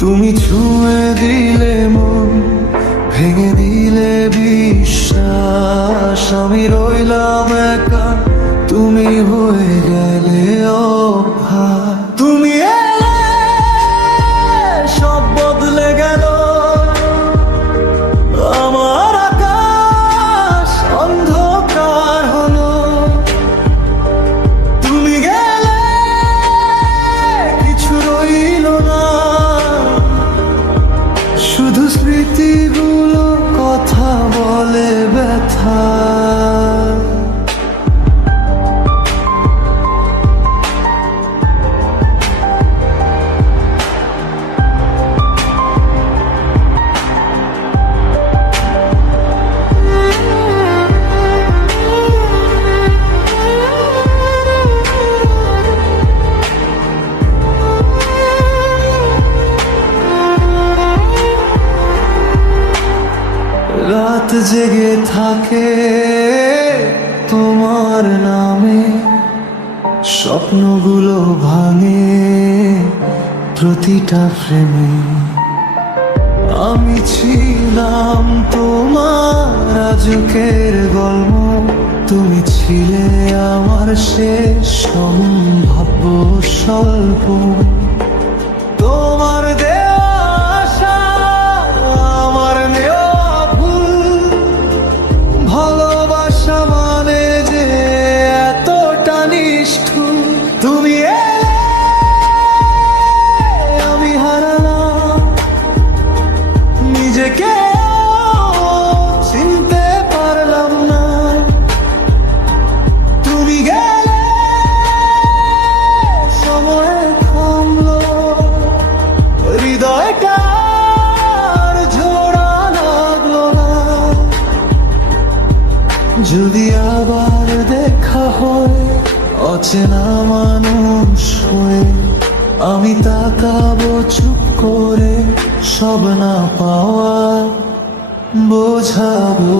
তুমি ছুঁয়ে দিলে মন, ভেঙে দিলে বিশ্বাস। আমি রইলাম একা, তুমি হয়ে গেলে অভ্যাস। তুমি এলে সব বদলে গেল, আমার আকাশ অন্ধকার হলো। তুমি গেলে কিছু রইল না, শুধু স্মৃতিগুলো কথা বলে ব্যথা। রাত জেগে থাকে তোমার নামে, স্বপ্নগুলো ভাঙে প্রতিটা ফ্রেমে। আমি ছিলাম তোমার আজকের গল্প, তুমি ছিলে আমার শেষ সম্ভাব্য স্বল্প। তোমার দেওয়া আশা, আমার নেওয়া ভুল, ভালোবাসা মানে যে এতটা নিষ্ঠুর। তুমি এলে আমি হারালাম নিজেকে, চিনতে পারলাম না। তুমি গেলে সময় থামলো, হৃদয়টা আর জোড়া লাগলো না। যদি আবার দেখা হয় অচেনা মানুষ হয়ে, আমি তাকাবো চুপ করে, সব না পাওয়া বোঝাবো।